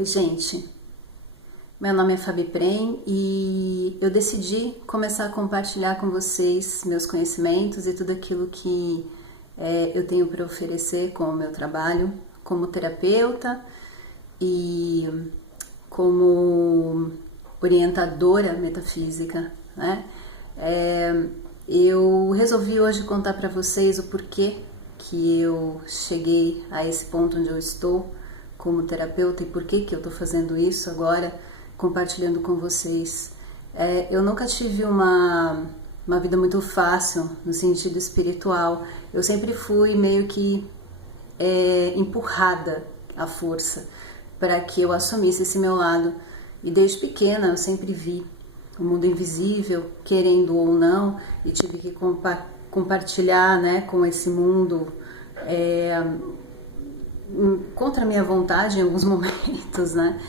Oi, gente. Meu nome é Fabi Prem e eu decidi começar a compartilhar com vocês meus conhecimentos e tudo aquilo que eu tenho para oferecer com o meu trabalho como terapeuta e como orientadora metafísica, né? Eu resolvi hoje contar para vocês o porquê que eu cheguei a esse ponto onde eu estou como terapeuta e por que eu estou fazendo isso agora, compartilhando com vocês. Eu nunca tive uma vida muito fácil no sentido espiritual. Eu sempre fui meio que empurrada à força para que eu assumisse esse meu lado. E desde pequena eu sempre vi o mundo invisível, querendo ou não, e tive que compartilhar, né, com esse mundo contra a minha vontade em alguns momentos, né?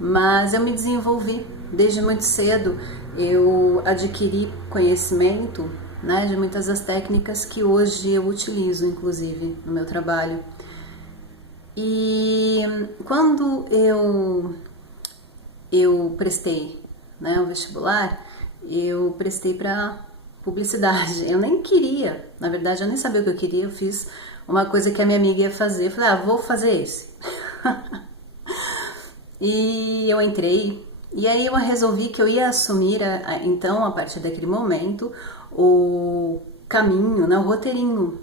Mas eu me desenvolvi desde muito cedo. Eu adquiri conhecimento, né, de muitas das técnicas que hoje eu utilizo, inclusive, no meu trabalho. E quando eu prestei, né, o vestibular, eu prestei para publicidade. Eu nem queria, na verdade, eu nem sabia o que eu queria. Eu fiz uma coisa que a minha amiga ia fazer. Eu falei, vou fazer esse. E eu entrei, e aí eu resolvi que eu ia assumir, então, a partir daquele momento, o caminho, né, o roteirinho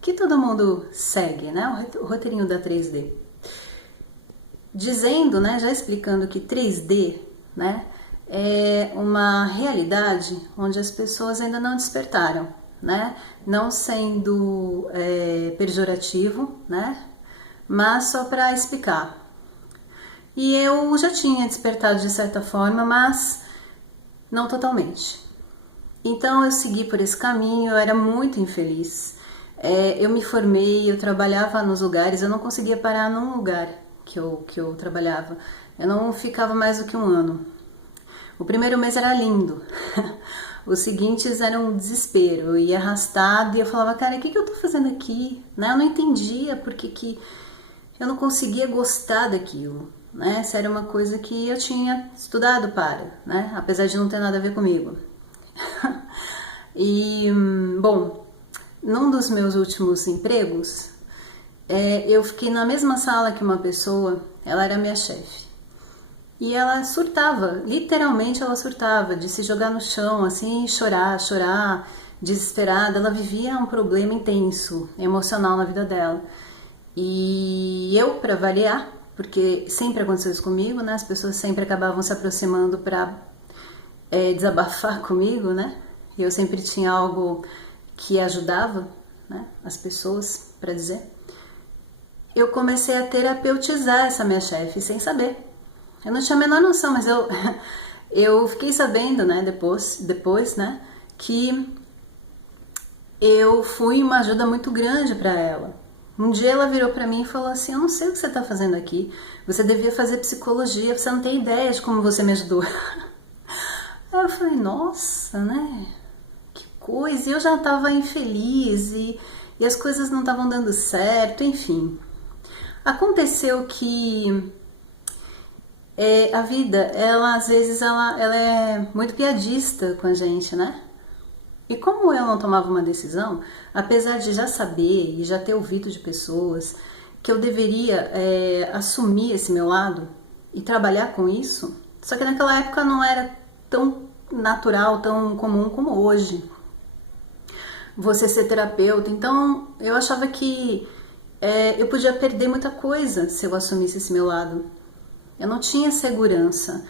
que todo mundo segue, né, o roteirinho da 3D. Dizendo, né, já explicando que 3D, né, é uma realidade onde as pessoas ainda não despertaram, né, não sendo pejorativo, né, mas só para explicar. E eu já tinha despertado de certa forma, mas não totalmente. Então eu segui por esse caminho, eu era muito infeliz. Eu me formei, eu trabalhava nos lugares, eu não conseguia parar num lugar que eu trabalhava. Eu não ficava mais do que um ano. O primeiro mês era lindo. Os seguintes eram um desespero. Eu ia arrastado e eu falava, cara, o que eu tô fazendo aqui? Né? Eu não entendia porque que eu não conseguia gostar daquilo, né? Essa era uma coisa que eu tinha estudado para, né? Apesar de não ter nada a ver comigo. E, bom, num dos meus últimos empregos, eu fiquei na mesma sala que uma pessoa, ela era minha chefe. E ela surtava, literalmente ela surtava, de se jogar no chão, assim, chorar, desesperada. Ela vivia um problema intenso, emocional na vida dela. E eu, para variar, porque sempre aconteceu isso comigo, né? As pessoas sempre acabavam se aproximando para desabafar comigo, né? E eu sempre tinha algo que ajudava, né, as pessoas, para dizer. Eu comecei a terapeutizar essa minha chefe sem saber. Eu não tinha a menor noção, mas eu fiquei sabendo, né, depois, né, que eu fui uma ajuda muito grande para ela. Um dia ela virou para mim e falou assim, eu não sei o que você está fazendo aqui, você devia fazer psicologia, você não tem ideia de como você me ajudou. Aí eu falei, nossa, né, que coisa, e eu já estava infeliz e as coisas não estavam dando certo, enfim. Aconteceu que a vida, ela às vezes ela é muito piadista com a gente, né? E como eu não tomava uma decisão, apesar de já saber e já ter ouvido de pessoas que eu deveria assumir esse meu lado e trabalhar com isso, só que naquela época não era tão natural, tão comum como hoje, você ser terapeuta. Então eu achava que eu podia perder muita coisa se eu assumisse esse meu lado. Eu não tinha segurança.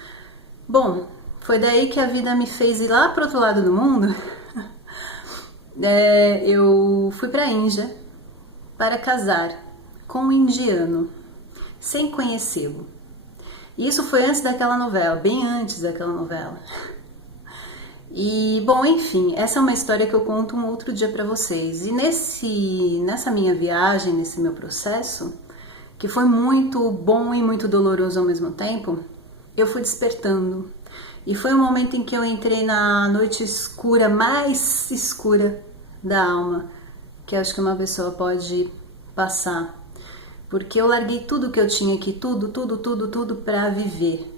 Bom, foi daí que a vida me fez ir lá para o outro lado do mundo. Eu fui para a Índia para casar com um indiano, sem conhecê-lo. Isso foi antes daquela novela, bem antes daquela novela. E, bom, enfim, essa é uma história que eu conto um outro dia para vocês. E nessa minha viagem, nesse meu processo, que foi muito bom e muito doloroso ao mesmo tempo, eu fui despertando. E foi um momento em que eu entrei na noite escura, mais escura da alma, que acho que uma pessoa pode passar. porque eu larguei tudo que eu tinha aqui, tudo para viver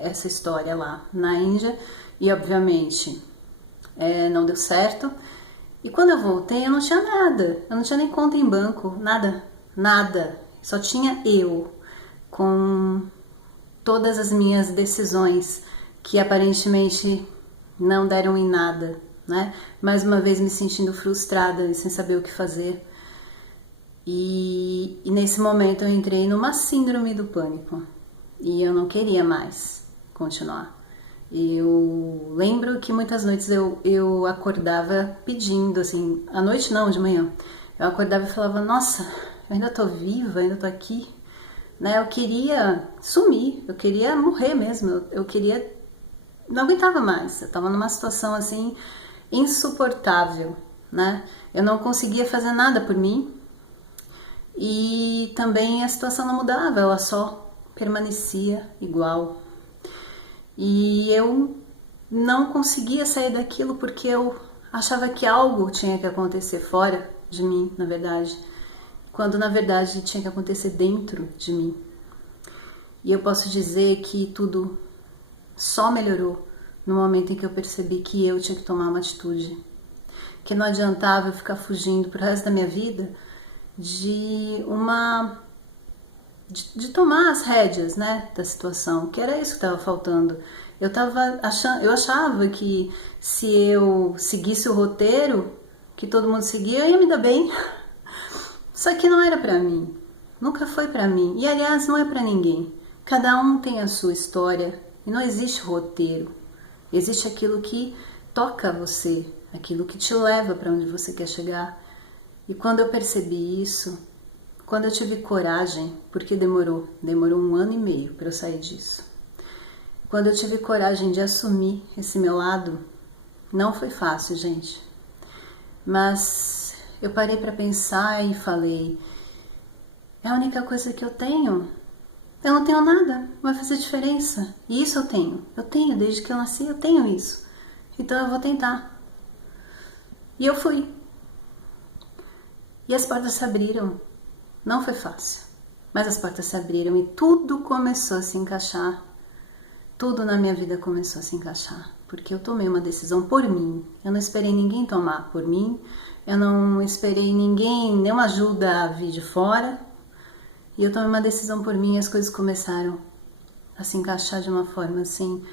essa história lá na Índia, e obviamente não deu certo. E quando eu voltei, eu não tinha nada, eu não tinha nem conta em banco, nada, só tinha eu, com todas as minhas decisões que aparentemente não deram em nada, né? Mais uma vez me sentindo frustrada e sem saber o que fazer. E nesse momento eu entrei numa síndrome do pânico e eu não queria mais continuar. Eu lembro que muitas noites eu acordava pedindo, assim, à noite não, de manhã. Eu acordava e falava, nossa, eu ainda tô viva, ainda tô aqui, né? Eu queria sumir, eu queria morrer mesmo, eu queria, não aguentava mais. Eu tava numa situação assim insuportável, né? Eu não conseguia fazer nada por mim e também a situação não mudava, ela só permanecia igual. E eu não conseguia sair daquilo porque eu achava que algo tinha que acontecer fora de mim, na verdade, quando na verdade tinha que acontecer dentro de mim. E eu posso dizer que tudo só melhorou no momento em que eu percebi que eu tinha que tomar uma atitude, que não adiantava eu ficar fugindo pro resto da minha vida de tomar as rédeas, né, da situação, que era isso que estava faltando. Eu achava que se eu seguisse o roteiro que todo mundo seguia, eu ia me dar bem. Só que não era pra mim. Nunca foi pra mim. E aliás, não é pra ninguém. Cada um tem a sua história e não existe roteiro. Existe aquilo que toca você, aquilo que te leva para onde você quer chegar. E quando eu percebi isso, quando eu tive coragem, porque demorou 1 ano e meio para eu sair disso. Quando eu tive coragem de assumir esse meu lado, não foi fácil, gente. Mas eu parei para pensar e falei, é a única coisa que eu tenho. Eu não tenho nada, não vai fazer diferença. E isso eu tenho, desde que eu nasci eu tenho isso. Então eu vou tentar. E eu fui. E as portas se abriram. Não foi fácil, mas as portas se abriram e tudo começou a se encaixar. Tudo na minha vida começou a se encaixar, porque eu tomei uma decisão por mim. Eu não esperei ninguém tomar por mim, eu não esperei ninguém, nenhuma ajuda a vir de fora. E eu tomei uma decisão por mim e as coisas começaram a se encaixar de uma forma assim,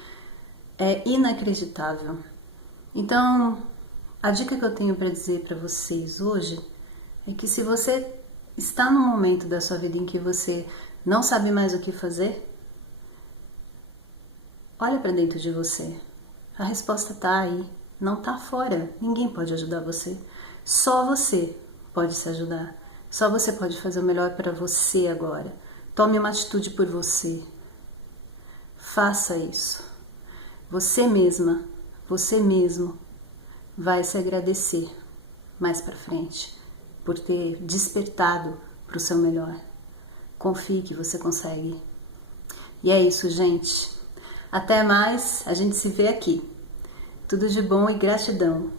inacreditável. Então, a dica que eu tenho para dizer para vocês hoje é que se você está num momento da sua vida em que você não sabe mais o que fazer, olha para dentro de você. A resposta está aí, não está fora. Ninguém pode ajudar você. Só você pode se ajudar. Só você pode fazer o melhor para você agora. Tome uma atitude por você. Faça isso. Você mesma, você mesmo vai se agradecer mais para frente por ter despertado para o seu melhor. Confie que você consegue. E é isso, gente. Até mais, a gente se vê aqui. Tudo de bom e gratidão.